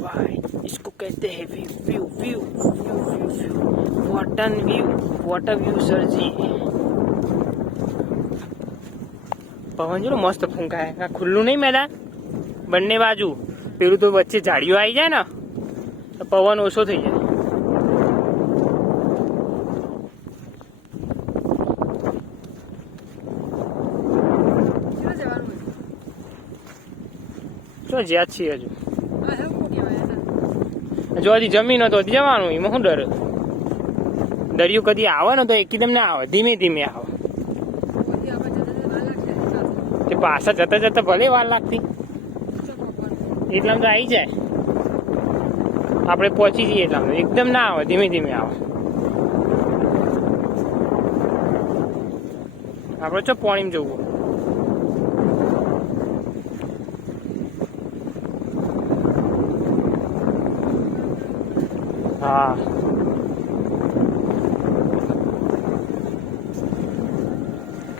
भाई इसको कहते हैं view view view view view view water view water view sir ji Pavan જો મસ્ત ફૂંકાય ખુલ્લું નહીં મેદાન બંને બાજુ પેલું તો વચ્ચે ઝાડીઓ આવી જાય ને તો પવન ઓછો થઈ જાય જો જ્યાં છીએ હજુ જો હજી જમીન તો હજી જવાનું એમાં શું ડર દરિયો કદી આવે ને તો એકદમ ના આવે ધીમે ધીમે આવે તે પાછા જતા જતા ભલે વાર લાગતી એટલામાં તો આવી જાય આપણે પહોંચી જઈએ એટલામાં એકદમ ના આવે ધીમે ધીમે આવે આપણે ચો પાણીમાં જવું હા